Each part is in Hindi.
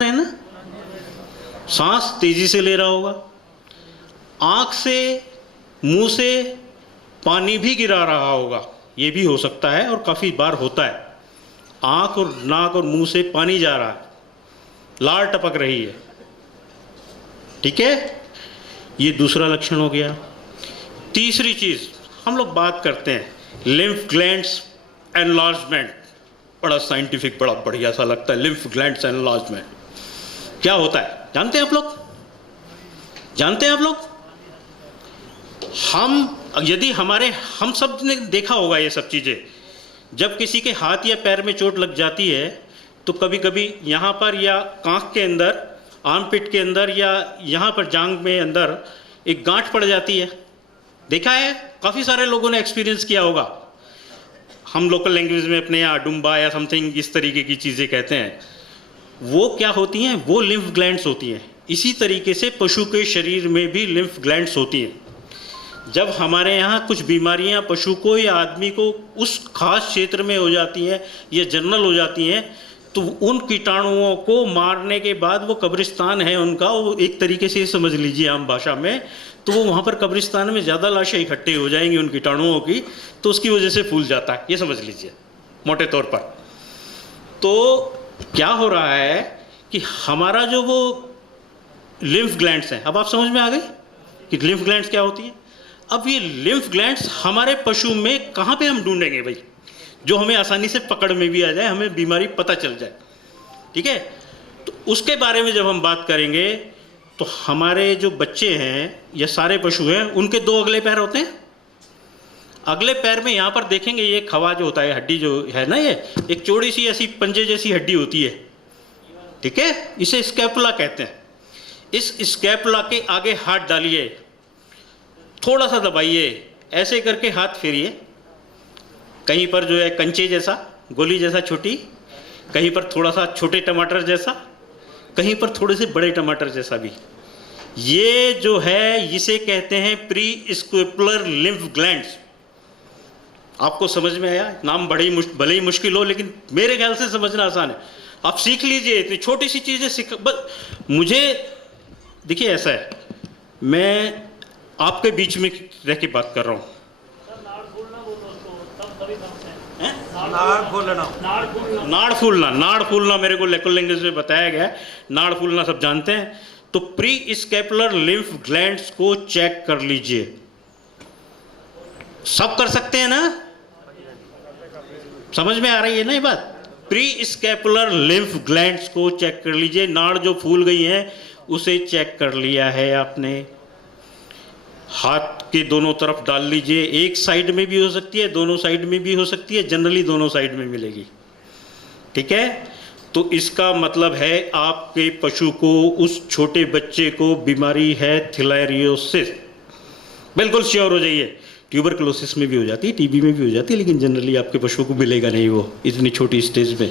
है ना, सांस तेजी से ले रहा होगा, आंख से मुंह से पानी भी गिरा रहा होगा, ये भी हो सकता है और काफ़ी बार होता है। आंख और नाक और मुंह से पानी जा रहा है, लार टपक रही है, ठीक है, ये दूसरा लक्षण हो गया। तीसरी चीज़ हम लोग बात करते हैं लिम्फ ग्लैंड्स एनलार्जमेंट, बड़ा साइंटिफिक बड़ा बढ़िया सा लगता है। लिम्फ ग्लैंड्स एनलार्जमेंट क्या होता है जानते हैं आप लोग? जानते हैं आप लोग? हम सब ने देखा होगा ये सब चीज़ें। जब किसी के हाथ या पैर में चोट लग जाती है तो कभी कभी यहाँ पर या कांख के अंदर, आर्मपिट के अंदर या यहाँ पर जांघ में अंदर एक गांठ पड़ जाती है। देखा है, काफ़ी सारे लोगों ने एक्सपीरियंस किया होगा। हम लोकल लैंग्वेज में अपने यहाँ डुम्बा या समथिंग इस तरीके की चीज़ें कहते हैं। वो क्या होती हैं? वो लिम्फ ग्लैंड्स होती हैं। इसी तरीके से पशु के शरीर में भी लिम्फ ग्लैंड्स होती हैं। जब हमारे यहाँ कुछ बीमारियाँ पशु को या आदमी को उस खास क्षेत्र में हो जाती हैं या जनरल हो जाती हैं, तो उन कीटाणुओं को मारने के बाद वो कब्रिस्तान है उनका, वो एक तरीके से समझ लीजिए आम भाषा में, तो वो वहाँ पर कब्रिस्तान में ज़्यादा लाशें इकट्ठे हो जाएंगी उन कीटाणुओं की, तो उसकी वजह से फूल जाता है, ये समझ लीजिए मोटे तौर पर। तो क्या हो रहा है कि हमारा जो वो लिम्फ ग्लैंड्स हैं, अब आप समझ में आ गए कि लिम्फ ग्लैंड्स क्या होती हैं। अब ये लिम्फ ग्लैंड्स हमारे पशु में कहाँ पे हम ढूंढेंगे भाई, जो हमें आसानी से पकड़ में भी आ जाए, हमें बीमारी पता चल जाए, ठीक है। तो उसके बारे में जब हम बात करेंगे तो हमारे जो बच्चे हैं या सारे पशु हैं, उनके दो अगले पैर होते हैं। अगले पैर में यहाँ पर देखेंगे ये खवा जो होता है, हड्डी जो है ना, ये एक चौड़ी सी ऐसी पंजे जैसी हड्डी होती है, ठीक है, इसे स्कैपुला कहते हैं। इस स्कैपुला के आगे हाथ डालिए, थोड़ा सा दबाइए, ऐसे करके हाथ फेरिए, कहीं पर जो है कंचे जैसा, गोली जैसा छोटी, कहीं पर थोड़ा सा छोटे टमाटर जैसा, कहीं पर थोड़े से बड़े टमाटर जैसा भी। ये जो है इसे कहते हैं प्री स्कैपुलर लिम्फ ग्लैंड्स। आपको समझ में आया? नाम भले ही मुश्किल हो, लेकिन मेरे ख्याल से समझना आसान है। आप सीख लीजिए, इतनी छोटी सी चीज़ें मुझे देखिए, ऐसा है, मैं आपके बीच में रह के बात कर रहा हूँ। नाड़ फूलना मेरे को लोकल लैंग्वेज में बताया गया है। नाड़ फूलना सब जानते हैं। तो प्री स्कैपुलर लिम्फ ग्लैंड्स को चेक कर लीजिए। सब कर सकते हैं ना? समझ में आ रही है ना ये बात? प्री स्कैपुलर लिम्फ ग्लैंड्स को चेक कर लीजिए। नाड़ जो फूल गई है उसे चेक कर लिया है आपने। हाथ के दोनों तरफ डाल लीजिए, एक साइड में भी हो सकती है, दोनों साइड में भी हो सकती है, जनरली दोनों साइड में मिलेगी, ठीक है। तो इसका मतलब है आपके पशु को, उस छोटे बच्चे को बीमारी है थिलेरियोसिस। बिल्कुल श्योर हो जाइए। ट्यूबरकुलोसिस में भी हो जाती है, टीबी में भी हो जाती है, लेकिन जनरली आपके पशुओं को मिलेगा नहीं वो इतनी छोटी स्टेज में।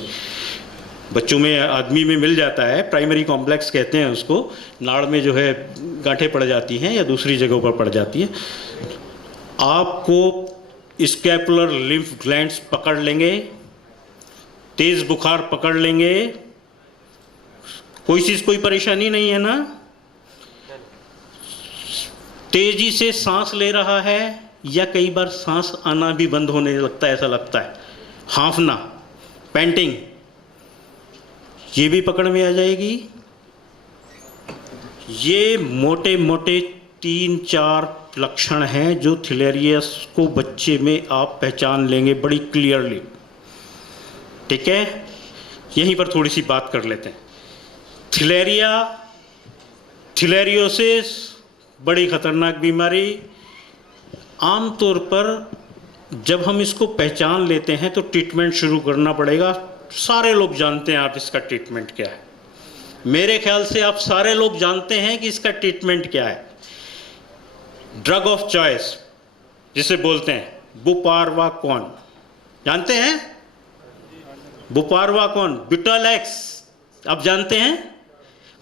बच्चों में, आदमी में मिल जाता है, प्राइमरी कॉम्प्लेक्स कहते हैं उसको। नाड़ में जो है गांठें पड़ जाती हैं या दूसरी जगहों पर पड़ जाती हैं। आपको स्कैपुलर लिम्फ ग्लैंड्स पकड़ लेंगे, तेज बुखार पकड़ लेंगे, कोई परेशानी नहीं है ना? तेजी से सांस ले रहा है या कई बार सांस आना भी बंद होने लगता है, ऐसा लगता है, हांफना, पैंटिंग, ये भी पकड़ में आ जाएगी। ये मोटे मोटे 3-4 लक्षण हैं जो थिलेरियस को बच्चे में आप पहचान लेंगे बड़ी क्लियरली, ठीक है। यहीं पर थोड़ी सी बात कर लेते हैं। थिलेरियोसिस बड़ी खतरनाक बीमारी। आमतौर पर जब हम इसको पहचान लेते हैं तो ट्रीटमेंट शुरू करना पड़ेगा। सारे लोग जानते हैं आप इसका ट्रीटमेंट क्या है। मेरे ख्याल से आप सारे लोग जानते हैं कि इसका ट्रीटमेंट क्या है। ड्रग ऑफ चॉइस जिसे बोलते हैं बुपारवाकोन, जानते हैं? बुपारवाकोन, ब्यूटालैक्स, आप जानते हैं?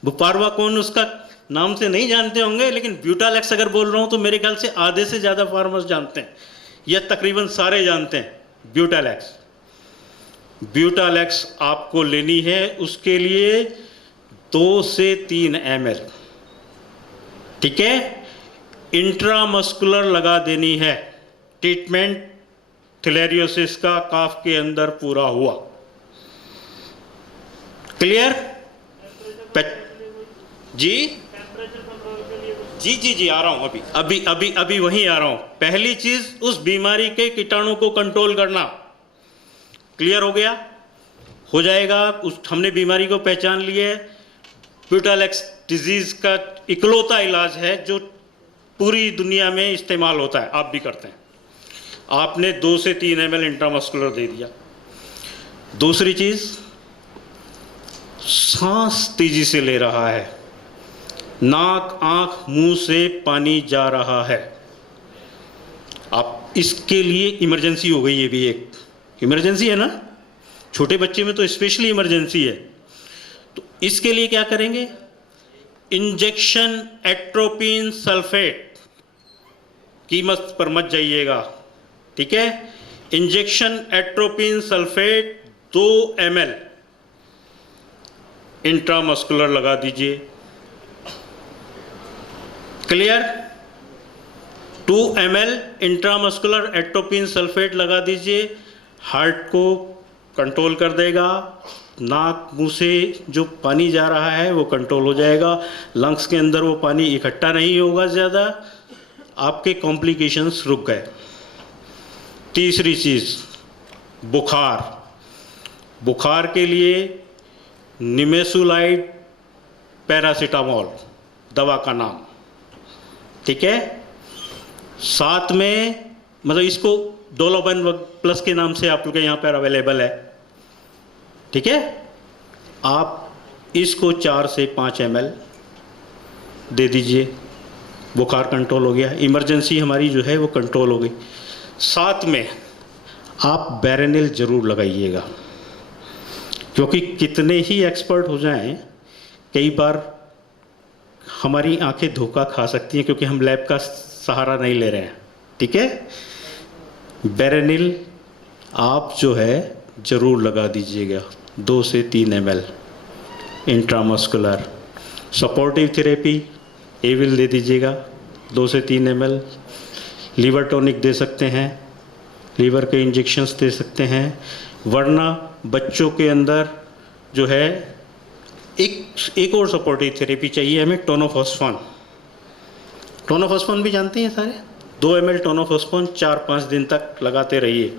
बुपारवाकोन उसका नाम से नहीं जानते होंगे, लेकिन ब्यूटालैक्स अगर बोल रहा हूँ तो मेरे ख्याल से आधे से ज़्यादा फार्मर्स जानते हैं, या तकरीबन सारे जानते हैं ब्यूटालैक्स। ब्यूटालैक्स आपको लेनी है, उसके लिए 2 से 3 ml, ठीक है, इंट्रामस्कुलर लगा देनी है। ट्रीटमेंट फिलेरियोसिस का काफ के अंदर पूरा हुआ। क्लियर? जी जी जी जी, आ रहा हूं, अभी वहीं आ रहा हूं। पहली चीज उस बीमारी के कीटाणु को कंट्रोल करना। क्लियर हो गया? हो जाएगा। हमने बीमारी को पहचान लिया है। ब्यूटाल एक्स डिजीज का इकलौता इलाज है जो पूरी दुनिया में इस्तेमाल होता है, आप भी करते हैं। आपने 2 से 3 ml इंट्रामस्कुलर दे दिया। दूसरी चीज, सांस तेजी से ले रहा है, नाक आंख मुंह से पानी जा रहा है, आप इसके लिए इमरजेंसी हो गई। ये भी एक इमरजेंसी है ना, छोटे बच्चे में तो स्पेशली इमरजेंसी है। तो इसके लिए क्या करेंगे? इंजेक्शन एट्रोपिन सल्फेट, कीमत पर मत जाइएगा, ठीक है। Injection atropine sulphate 2 ml intramuscular लगा दीजिए। Clear? 2 ml intramuscular atropine sulphate लगा दीजिए। हार्ट को कंट्रोल कर देगा, नाक मुंह से जो पानी जा रहा है वो कंट्रोल हो जाएगा, लंग्स के अंदर वो पानी इकट्ठा नहीं होगा ज़्यादा, आपके कॉम्प्लिकेशंस रुक गए। तीसरी चीज़, बुखार। बुखार के लिए निमेसुलाइड पैरासीटामोल दवा का नाम, ठीक है। साथ में मतलब इसको डोलोबेन प्लस के नाम से आप लोग के यहाँ पर अवेलेबल है, ठीक है। आप इसको 4 से 5 ml दे दीजिए, बुखार कंट्रोल हो गया, इमरजेंसी हमारी जो है वो कंट्रोल हो गई। साथ में आप बेरेनिल ज़रूर लगाइएगा, क्योंकि कितने ही एक्सपर्ट हो जाएं, कई बार हमारी आंखें धोखा खा सकती हैं क्योंकि हम लैब का सहारा नहीं ले रहे हैं, ठीक है। बेरेनिल आप जो है ज़रूर लगा दीजिएगा, 2 से 3 ml intramuscular. Supportive therapy Avil दे दीजिएगा 2 से 3 ml। लीवर टॉनिक दे सकते हैं, लीवर के इंजेक्शंस दे सकते हैं। वरना बच्चों के अंदर जो है एक और सपोर्टिव थेरेपी चाहिए हमें, टोनोफॉस्फोन। टोनोफॉस्फोन भी जानते हैं सारे? 2 ml टोनोफॉस्फोन 4-5 दिन तक लगाते रहिए।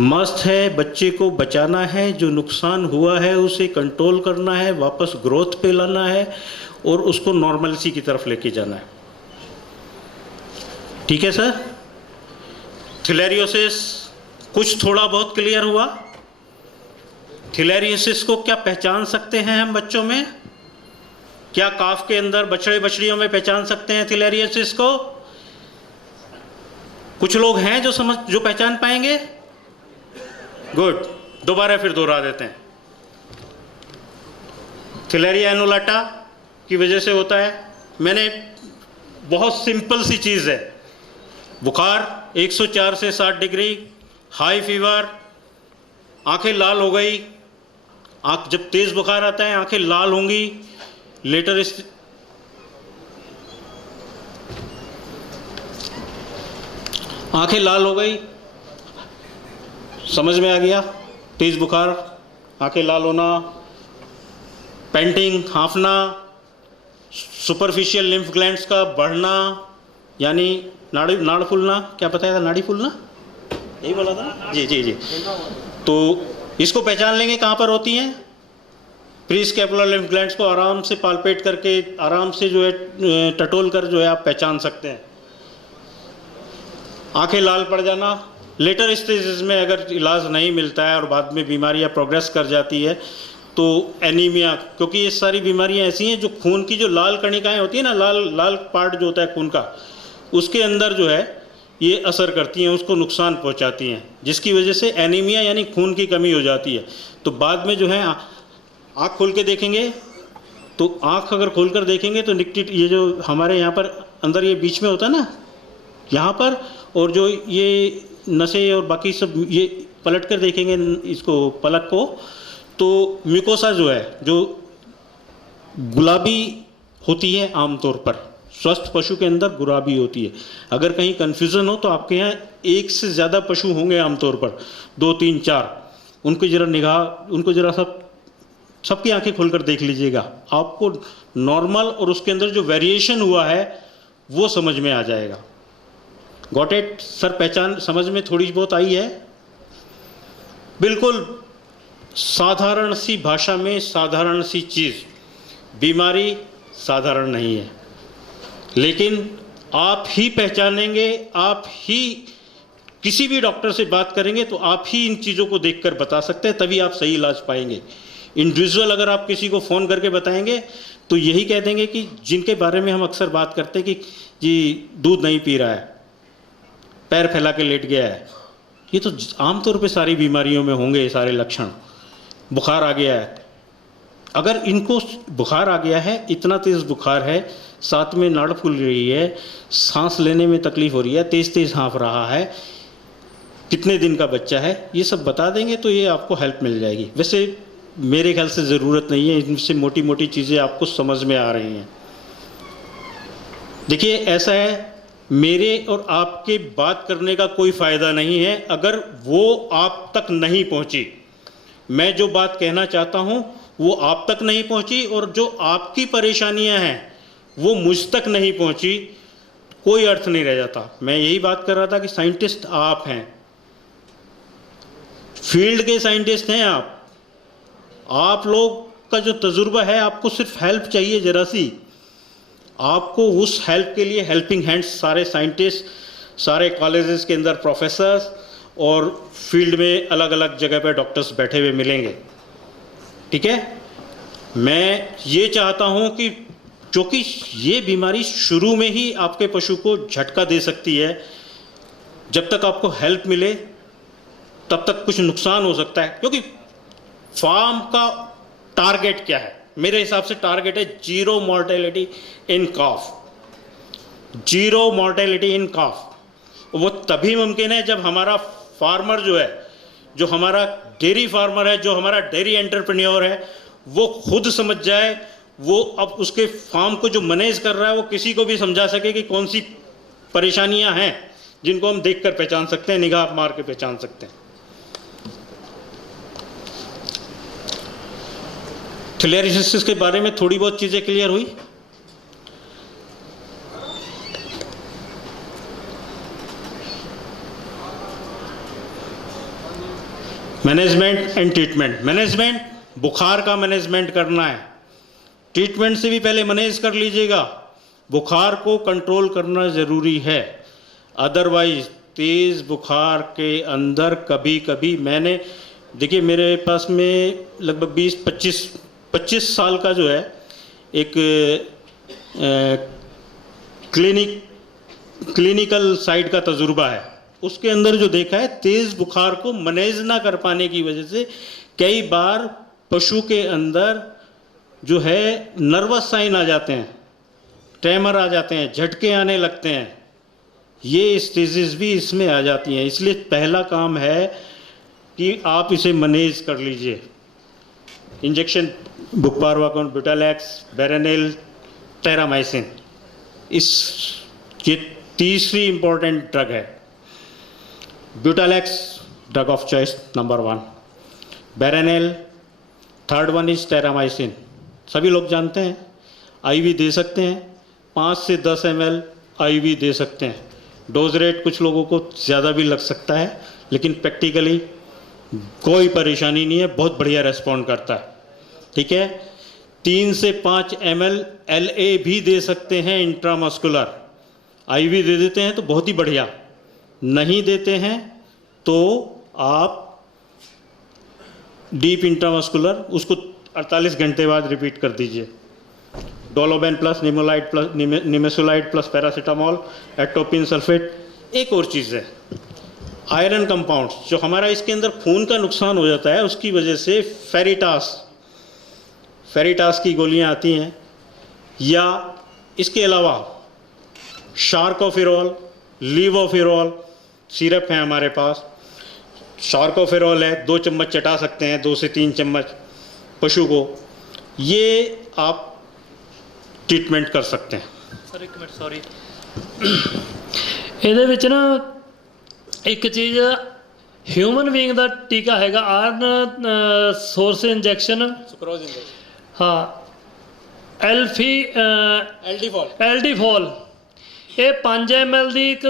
मस्त है, बच्चे को बचाना है, जो नुकसान हुआ है उसे कंट्रोल करना है, वापस ग्रोथ पे लाना है और उसको नॉर्मलसी की तरफ लेके जाना है, ठीक है सर। फिलेरियोसिस कुछ थोड़ा बहुत क्लियर हुआ? फिलेरियोसिस को क्या पहचान सकते हैं हम बच्चों में? क्या काफ के अंदर बछड़े बछड़ियों में पहचान सकते हैं फिलेरियोसिस को? कुछ लोग हैं जो पहचान पाएंगे? गुड, दोबारा फिर दोहरा देते हैं। फिलेरिया एनुलाटा की वजह से होता है। मैंने बहुत सिंपल सी चीज़ है, बुखार 104 से 60 डिग्री, हाई फीवर, आंखें लाल हो गई। जब तेज़ बुखार आता है आंखें लाल होंगी। लेटर आंखें लाल हो गई, समझ में आ गया? तेज़ बुखार, आंखें लाल होना, पेंटिंग, हाँफना, सुपरफिशियल लिम्फ ग्लैंड्स का बढ़ना, यानी नाड़ फूलना। क्या बताया था? नाड़ी फूलना, यही बोला था? जी जी जी। तो इसको पहचान लेंगे कहाँ पर होती हैं। प्री स्कैपुलर लिम्फ ग्लैंड्स को आराम से पाल्पेट करके, आराम से जो है टटोल कर जो है आप पहचान सकते हैं। आंखें लाल पड़ जाना, लेटर स्टेजेस में अगर इलाज नहीं मिलता है और बाद में बीमारियां प्रोग्रेस कर जाती है तो एनीमिया, क्योंकि ये सारी बीमारियां ऐसी हैं जो खून की जो लाल कणिकाएं होती हैं ना, लाल पार्ट जो होता है खून का, उसके अंदर जो है ये असर करती हैं, उसको नुकसान पहुंचाती हैं, जिसकी वजह से एनीमिया यानी खून की कमी हो जाती है। तो बाद में जो है आँख खोल के देखेंगे तो आँख अगर खोल कर देखेंगे तो निकटिट, ये जो हमारे यहाँ पर अंदर ये बीच में होता है ना यहाँ पर, और जो ये नसें और बाकी सब, ये पलट कर देखेंगे इसको, पलक को, तो म्यूकोसा जो है, जो गुलाबी होती है आमतौर पर, स्वस्थ पशु के अंदर गुलाबी होती है। अगर कहीं कन्फ्यूज़न हो तो आपके यहाँ एक से ज़्यादा पशु होंगे आमतौर पर, 2 3 4, उनको ज़रा निगाह, उनको ज़रा सबकी आंखें खोलकर देख लीजिएगा, आपको नॉर्मल और उसके अंदर जो वेरिएशन हुआ है वो समझ में आ जाएगा। Got it sir? पहचान समझ में थोड़ी बहुत आई है? बिल्कुल साधारण सी भाषा में साधारण सी चीज़, बीमारी साधारण नहीं है, लेकिन आप ही पहचानेंगे, आप ही किसी भी डॉक्टर से बात करेंगे तो आप ही इन चीज़ों को देखकर बता सकते हैं, तभी आप सही इलाज पाएंगे। इंडिविजुअल अगर आप किसी को फ़ोन करके बताएंगे तो यही कह देंगे कि जिनके बारे में हम अक्सर बात करते हैं कि जी दूध नहीं पी रहा है, पैर फैला के लेट गया है, ये तो आमतौर पे सारी बीमारियों में होंगे ये सारे लक्षण। बुखार आ गया है, अगर इनको बुखार आ गया है, इतना तेज़ बुखार है, साथ में नाड़ फूल रही है, सांस लेने में तकलीफ़ हो रही है, तेज़ तेज़ हाँफ रहा है, कितने दिन का बच्चा है, ये सब बता देंगे तो ये आपको हेल्प मिल जाएगी। वैसे मेरे ख्याल से ज़रूरत नहीं है, इनसे मोटी मोटी चीज़ें आपको समझ में आ रही हैं। देखिए ऐसा है, मेरे और आपके बात करने का कोई फ़ायदा नहीं है अगर वो आप तक नहीं पहुंची। मैं जो बात कहना चाहता हूं वो आप तक नहीं पहुंची, और जो आपकी परेशानियां हैं वो मुझ तक नहीं पहुंची, कोई अर्थ नहीं रह जाता। मैं यही बात कर रहा था कि साइंटिस्ट आप हैं, फील्ड के साइंटिस्ट हैं आप लोग का जो तजुर्बा है, आपको सिर्फ हेल्प चाहिए ज़रा सी, आपको उस हेल्प के लिए हेल्पिंग हैंड्स सारे साइंटिस्ट, सारे कॉलेजेस के अंदर प्रोफेसर्स और फील्ड में अलग अलग जगह पर डॉक्टर्स बैठे हुए मिलेंगे। ठीक है, मैं ये चाहता हूँ कि क्योंकि ये बीमारी शुरू में ही आपके पशु को झटका दे सकती है, जब तक आपको हेल्प मिले तब तक कुछ नुकसान हो सकता है। क्योंकि फार्म का टारगेट क्या है? मेरे हिसाब से टारगेट है जीरो मॉर्टेलिटी इन काफ, जीरो मॉर्टेलिटी इन काफ। वो तभी मुमकिन है जब हमारा फार्मर जो है, जो हमारा डेयरी फार्मर है, जो हमारा डेयरी एंटरप्रेन्योर है, वो खुद समझ जाए, वो अब उसके फार्म को जो मैनेज कर रहा है वो किसी को भी समझा सके कि कौन सी परेशानियां हैं जिनको हम देखकर पहचान सकते हैं, निगाह मार के पहचान सकते हैं। फिलियरियोसिस के बारे में थोड़ी बहुत चीज़ें क्लियर हुई। Management and treatment. मैनेजमेंट, बुखार का मैनेजमेंट करना है, ट्रीटमेंट से भी पहले मैनेज कर लीजिएगा। बुखार को कंट्रोल करना ज़रूरी है, अदरवाइज तेज़ बुखार के अंदर कभी कभी मैंने, देखिए मेरे पास में लगभग 20-25 साल का जो है एक क्लिनिकल साइड का तजुर्बा है। उसके अंदर जो देखा है, तेज़ बुखार को मैनेज ना कर पाने की वजह से कई बार पशु के अंदर जो है नर्वस साइन आ जाते हैं, ट्रेमर आ जाते हैं, झटके आने लगते हैं, ये स्टेजेस भी इसमें आ जाती हैं। इसलिए पहला काम है कि आप इसे मैनेज कर लीजिए। इंजेक्शन बुकपारवाकोन, ब्यूटालैक्स, बेरेनिल, टेरामाइसिन, ये तीसरी इंपॉर्टेंट ड्रग है। Butalex drug of choice number 1, Berenil, third one is Terramycin. सभी लोग जानते हैं, आईवी दे सकते हैं, 5 से 10 ml आईवी दे सकते हैं। डोज रेट कुछ लोगों को ज़्यादा भी लग सकता है, लेकिन प्रैक्टिकली कोई परेशानी नहीं है, बहुत बढ़िया रेस्पॉन्ड करता है। ठीक है, 3 से 5 ml LA भी दे सकते हैं इंट्रामस्कुलर, आईवी दे देते हैं तो बहुत ही बढ़िया, नहीं देते हैं तो आप डीप इंट्रामस्कुलर उसको 48 घंटे बाद रिपीट कर दीजिए। Dolobene plus Nimolide plus nimesulide plus paracetamol, atropine sulphate. एक और चीज़ है, आयरन कंपाउंड्स, जो हमारा इसके अंदर खून का नुकसान हो जाता है उसकी वजह से फेरिटास की गोलियां आती हैं, या इसके अलावा शार्कोफिरोल, लीवोफिरोल सिरप है हमारे पास। शार्कोफिरोल है, 2 चम्मच चटा सकते हैं, 2 से 3 चम्मच पशु को। ये आप ट्रीटमेंट कर सकते हैं। सर एक मिनट सॉरी, ਇਹਦੇ ਵਿੱਚ ਨਾ ਇੱਕ ਚੀਜ਼ ਹਿਊਮਨ ਬੀਇੰਗ ਦਾ ਟੀਕਾ ਹੈਗਾ ਆਰਨ ਸੋਰਸ ਇੰਜੈਕਸ਼ਨ ਸੁਕਰੋਜ਼ ਇੰਜੈਕਸ਼ਨ, ਹਾਂ ਐਲਡੀਫੋਲ, ਇਹ 5 ml ਦੀ ਇੱਕ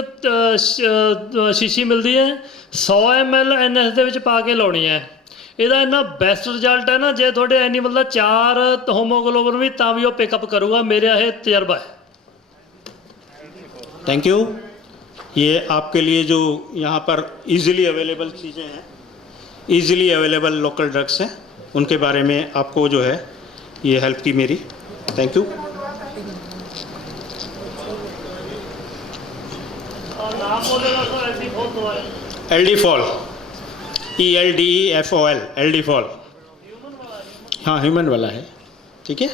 ਸ਼ੀਸ਼ੀ ਮਿਲਦੀ ਹੈ, 100 ml NS ਦੇ ਵਿੱਚ ਪਾ ਕੇ ਲਾਉਣੀ ਹੈ। ਇਹਦਾ ਇੰਨਾ ਬੈਸਟ ਰਿਜ਼ਲਟ ਹੈ ਨਾ, ਜੇ ਤੁਹਾਡੇ ਐਨੀਮਲ ਦਾ 4 ਹੋਮੋਗਲੋਬਨ ਵੀ ਤਾਂ ਵੀ ਉਹ ਪਿਕਅਪ करूगा, मेरा ਇਹ तजर्बा है। Thank you. ये आपके लिए जो यहाँ पर इजीली अवेलेबल चीज़ें हैं, इजीली अवेलेबल लोकल ड्रग्स हैं, उनके बारे में आपको जो है ये हेल्प की मेरी। Thank you. Eldefol, ELDEFOL, Eldefol, हाँ ह्यूमन वाला है, ठीक है।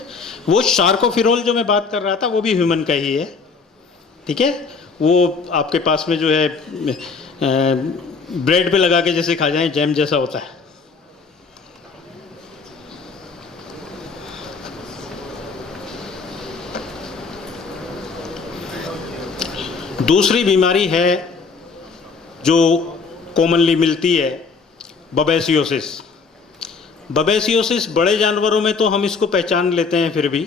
वो शार्कोफिरोल जो मैं बात कर रहा था वो भी ह्यूमन का ही है, ठीक है। वो आपके पास में जो है ब्रेड पे लगा के जैसे खा जाएं, जैम जैसा होता है। दूसरी बीमारी है जो कॉमनली मिलती है, बबेसियोसिस। बबेसियोसिस बड़े जानवरों में तो हम इसको पहचान लेते हैं फिर भी,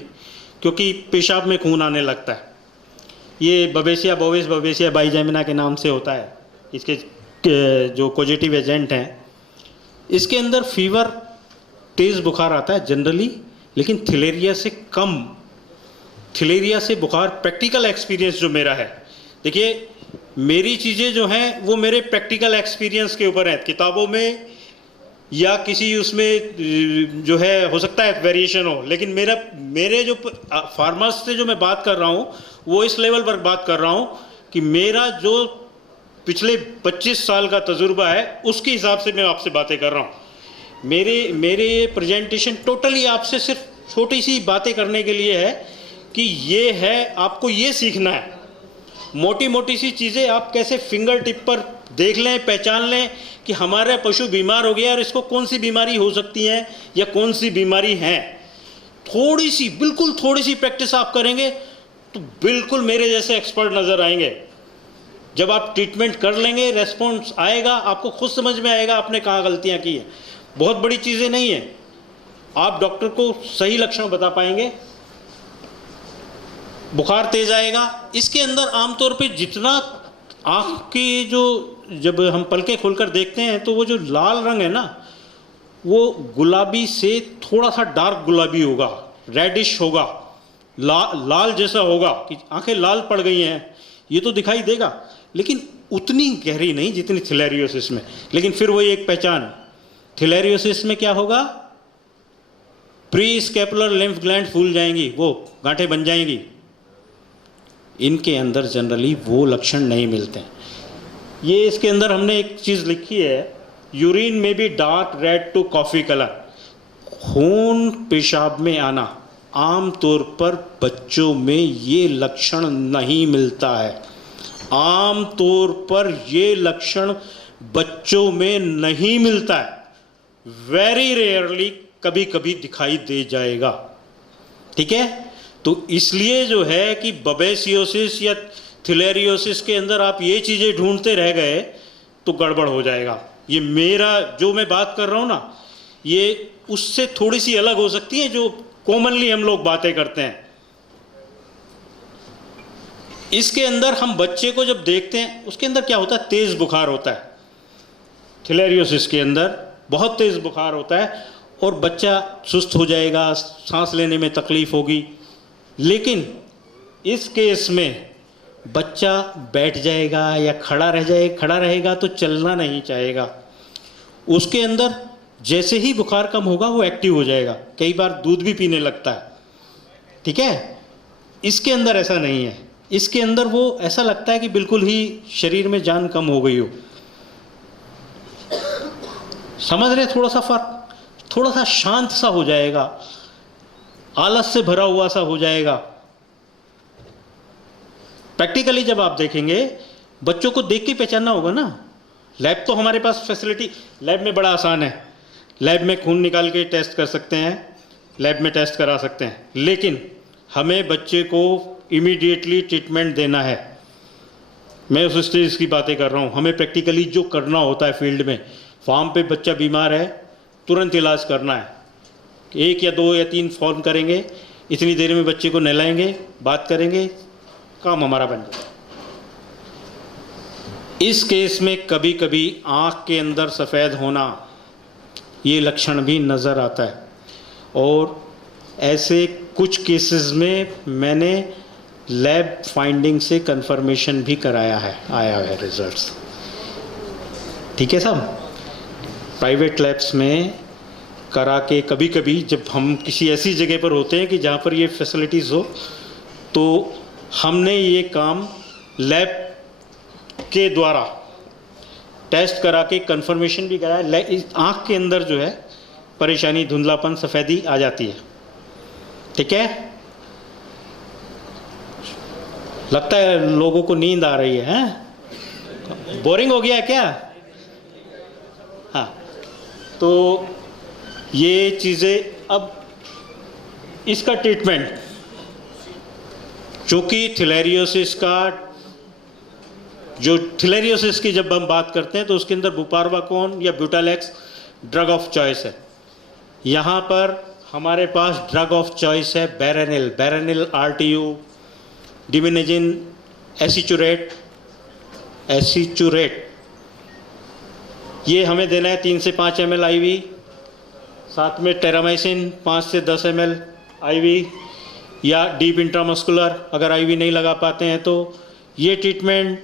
क्योंकि पेशाब में खून आने लगता है। ये बबेसिया बोविस, बबेसिया बाइजेमिना के नाम से होता है। इसके जो पॉजिटिव एजेंट हैं, इसके अंदर फीवर, तेज़ बुखार आता है जनरली, लेकिन थिलेरिया से कम। थिलेरिया से बुखार प्रैक्टिकल एक्सपीरियंस जो मेरा है, देखिए मेरी चीज़ें जो हैं वो मेरे प्रैक्टिकल एक्सपीरियंस के ऊपर हैं। किताबों में या किसी उसमें जो है हो सकता है वेरिएशन हो, लेकिन मेरे जो फार्मर्स से जो मैं बात कर रहा हूँ वो इस लेवल पर बात कर रहा हूँ कि मेरा जो पिछले 25 साल का तजुर्बा है उसके हिसाब से मैं आपसे बातें कर रहा हूँ। मेरे ये प्रेजेंटेशन टोटली आपसे सिर्फ छोटी सी बातें करने के लिए है कि ये है, आपको ये सीखना है। मोटी मोटी सी चीज़ें आप कैसे फिंगर टिप पर देख लें, पहचान लें कि हमारा पशु बीमार हो गया और इसको कौन सी बीमारी हो सकती है या कौन सी बीमारी है। थोड़ी सी, बिल्कुल थोड़ी सी प्रैक्टिस आप करेंगे तो बिल्कुल मेरे जैसे एक्सपर्ट नज़र आएंगे। जब आप ट्रीटमेंट कर लेंगे, रेस्पॉन्स आएगा, आपको खुद समझ में आएगा आपने कहाँ गलतियाँ की हैं। बहुत बड़ी चीज़ें नहीं हैं, आप डॉक्टर को सही लक्षण बता पाएंगे। बुखार तेज आएगा, इसके अंदर आमतौर पे जितना आँख की जो, जब हम पलकें खोलकर देखते हैं तो वो जो लाल रंग है ना, वो गुलाबी से थोड़ा सा डार्क गुलाबी होगा, रेडिश होगा, लाल जैसा होगा कि आंखें लाल पड़ गई हैं, ये तो दिखाई देगा, लेकिन उतनी गहरी नहीं जितनी थिलेरियोसिस में। लेकिन फिर वही एक पहचान, थिलेरियोसिस में क्या होगा, प्री स्कैपुलर लिम्फ ग्लैंड फूल जाएंगी, वो गांठें बन जाएंगी। इनके अंदर जनरली वो लक्षण नहीं मिलते हैं। ये इसके अंदर हमने एक चीज़ लिखी है, यूरिन में भी dark red to coffee colour, खून पेशाब में आना। आम तौर पर बच्चों में ये लक्षण नहीं मिलता है, आम तौर पर ये लक्षण बच्चों में नहीं मिलता है। वेरी रेयरली कभी कभी दिखाई दे जाएगा, ठीक है। तो इसलिए जो है कि बबेसियोसिस या थिलेरियोसिस के अंदर आप ये चीज़ें ढूंढते रह गए तो गड़बड़ हो जाएगा। ये मेरा जो मैं बात कर रहा हूँ ना, ये उससे थोड़ी सी अलग हो सकती है जो कॉमनली हम लोग बातें करते हैं। इसके अंदर हम बच्चे को जब देखते हैं, उसके अंदर क्या होता है, तेज़ बुखार होता है। थिलेरियोसिस के अंदर बहुत तेज़ बुखार होता है और बच्चा सुस्त हो जाएगा, सांस लेने में तकलीफ़ होगी। लेकिन इस केस में बच्चा बैठ जाएगा या खड़ा रहेगा तो चलना नहीं चाहेगा। उसके अंदर जैसे ही बुखार कम होगा वो एक्टिव हो जाएगा, कई बार दूध भी पीने लगता है, ठीक है। इसके अंदर ऐसा नहीं है, इसके अंदर वो ऐसा लगता है कि बिल्कुल ही शरीर में जान कम हो गई हो। समझ रहे, थोड़ा सा फर्क, थोड़ा सा शांत सा हो जाएगा, आलस से भरा हुआ सा हो जाएगा। प्रैक्टिकली जब आप देखेंगे, बच्चों को देख के पहचानना होगा ना। लैब तो हमारे पास फैसिलिटी, लैब में बड़ा आसान है, लैब में खून निकाल के टेस्ट कर सकते हैं, लैब में टेस्ट करा सकते हैं। लेकिन हमें बच्चे को इमीडिएटली ट्रीटमेंट देना है। मैं उस स्टेज की बातें कर रहा हूँ। हमें प्रैक्टिकली जो करना होता है फील्ड में, फार्म पे बच्चा बीमार है, तुरंत इलाज करना है। 1 या 2 या 3 फ़ोन करेंगे, इतनी देर में बच्चे को नहलाएंगे, बात करेंगे, काम हमारा बन जाएगा। इस केस में कभी कभी आँख के अंदर सफ़ेद होना, ये लक्षण भी नज़र आता है, और ऐसे कुछ केसेस में मैंने लैब फाइंडिंग से कंफर्मेशन भी कराया है, आया है रिजल्ट्स। ठीक है साहब, प्राइवेट लैब्स में करा के कभी कभी जब हम किसी ऐसी जगह पर होते हैं कि जहाँ पर ये फैसिलिटीज़ हो, तो हमने ये काम लैब के द्वारा टेस्ट करा के कंफर्मेशन भी कराया। इस आँख के अंदर जो है परेशानी, धुंधलापन, सफ़ेदी आ जाती है। ठीक है, लगता है लोगों को नींद आ रही है, हैं? बोरिंग हो गया है क्या? हाँ, तो ये चीज़ें। अब इसका ट्रीटमेंट, चूँकि थैलेरियोसिस की जब हम बात करते हैं तो उसके अंदर बुपारवाकोन या ब्यूटालेक्स ड्रग ऑफ चॉइस है। यहाँ पर हमारे पास ड्रग ऑफ चॉइस है बेरेनिल RTU, डिमिनेजिन, एसिचुरेट, ये हमें देना है 3 से 5 ml IV, साथ में टेरामाइसिन 5 से 10 ml IV, या डीप इंट्रामस्कुलर अगर IV नहीं लगा पाते हैं तो। ये ट्रीटमेंट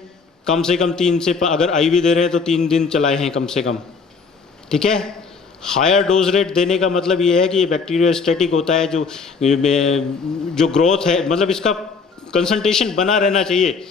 कम से कम 3 से अगर IV दे रहे हैं तो 3 दिन चलाए हैं कम से कम। ठीक है, हायर डोज रेट देने का मतलब ये है कि ये बैक्टीरियोस्टैटिक होता है, जो ग्रोथ है, मतलब इसका कंसंट्रेशन बना रहना चाहिए।